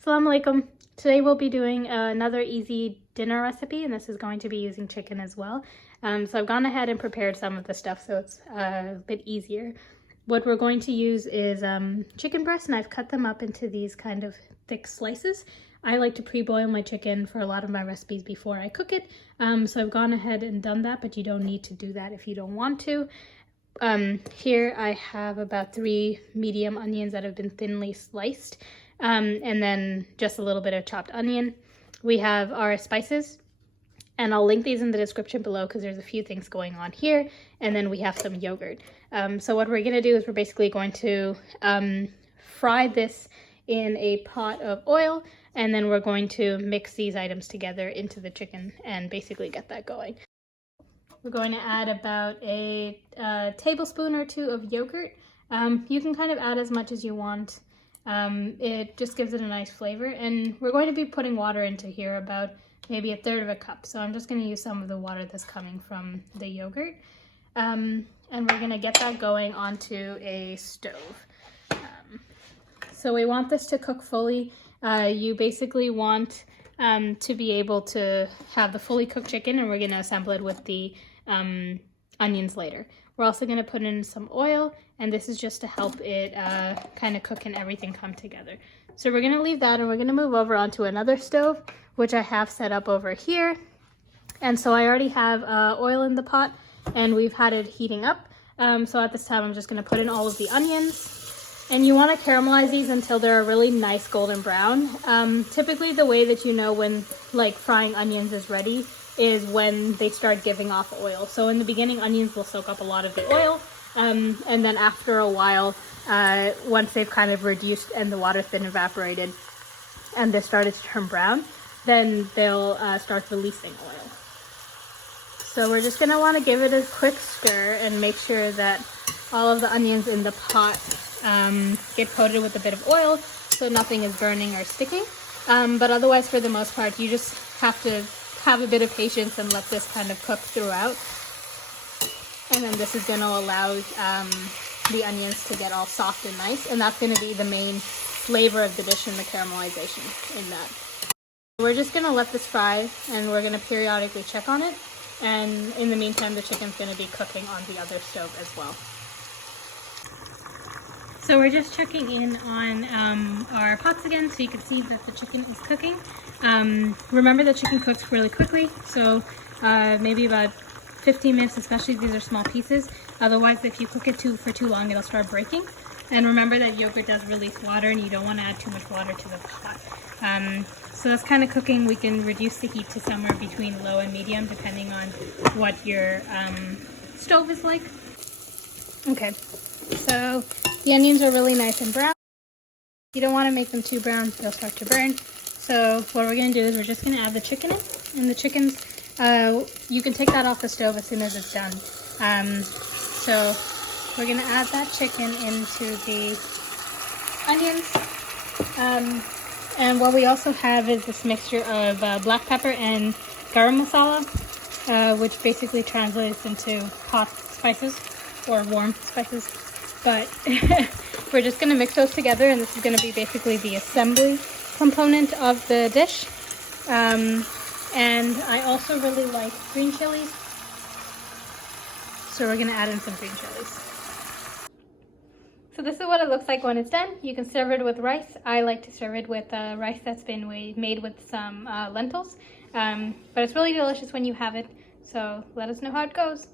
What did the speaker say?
Assalamu alaikum. Today we'll be doing another easy dinner recipe, and this is going to be using chicken as well. So I've gone ahead and prepared some of the stuff so it's a bit easier. What we're going to use is chicken breasts, and I've cut them up into these kind of thick slices. I like to pre-boil my chicken for a lot of my recipes before I cook it. So I've gone ahead and done that, but you don't need to do that if you don't want to. Here I have about 3 medium onions that have been thinly sliced. And then just a little bit of chopped onion. We have our spices, and I'll link these in the description below because there's a few things going on here. And then we have some yogurt. So what we're going to do is we're basically going to fry this in a pot of oil, and then we're going to mix these items together into the chicken and basically get that going. We're going to add about a tablespoon or 2 of yogurt. You can kind of add as much as you want. It just gives it a nice flavor, and we're going to be putting water into here, about maybe 1/3 of a cup. So I'm just going to use some of the water that's coming from the yogurt, and we're going to get that going onto a stove. So we want this to cook fully. You basically want to be able to have the fully cooked chicken, and we're going to assemble it with the onions later. We're also going to put in some oil, and this is just to help it kind of cook and everything come together. So we're going to leave that, and we're going to move over onto another stove, which I have set up over here. And so I already have oil in the pot, and we've had it heating up. So at this time, I'm just going to put in all of the onions. And you want to caramelize these until they're a really nice golden brown. Typically, the way that you know when frying onions is ready is when they start giving off oil. So in the beginning, onions will soak up a lot of the oil, and then after a while, once they've kind of reduced and the water's been evaporated and they started to turn brown, then they'll start releasing oil. So we're just gonna wanna give it a quick stir and make sure that all of the onions in the pot get coated with a bit of oil so nothing is burning or sticking. But otherwise, for the most part, you just have to have a bit of patience and let this kind of cook throughout. And then this is going to allow the onions to get all soft and nice, and that's going to be the main flavor of the dish and the caramelization in that. We're just going to let this fry, and we're going to periodically check on it, and in the meantime the chicken's going to be cooking on the other stove as well. So we're just checking in on our pots again, so you can see that the chicken is cooking. Remember that chicken cooks really quickly, so maybe about 15 minutes, especially if these are small pieces. Otherwise, if you cook it for too long, it'll start breaking. And remember that yogurt does release water, and you don't want to add too much water to the pot. So that's kind of cooking. We can reduce the heat to somewhere between low and medium, depending on what your stove is like. Okay, so the onions are really nice and brown. You don't want to make them too brown, they'll start to burn. So what we're going to do is we're just going to add the chicken in. And the chickens, you can take that off the stove as soon as it's done. So we're going to add that chicken into the onions. And what we also have is this mixture of black pepper and garam masala, which basically translates into hot spices or warm spices. But we're just going to mix those together, and this is going to be basically the assembly component of the dish. And I also really like green chilies, so we're going to add in some green chilies. So this is what it looks like when it's done. You can serve it with rice. I like to serve it with rice that's been made with some lentils, but it's really delicious when you have it. So let us know how it goes.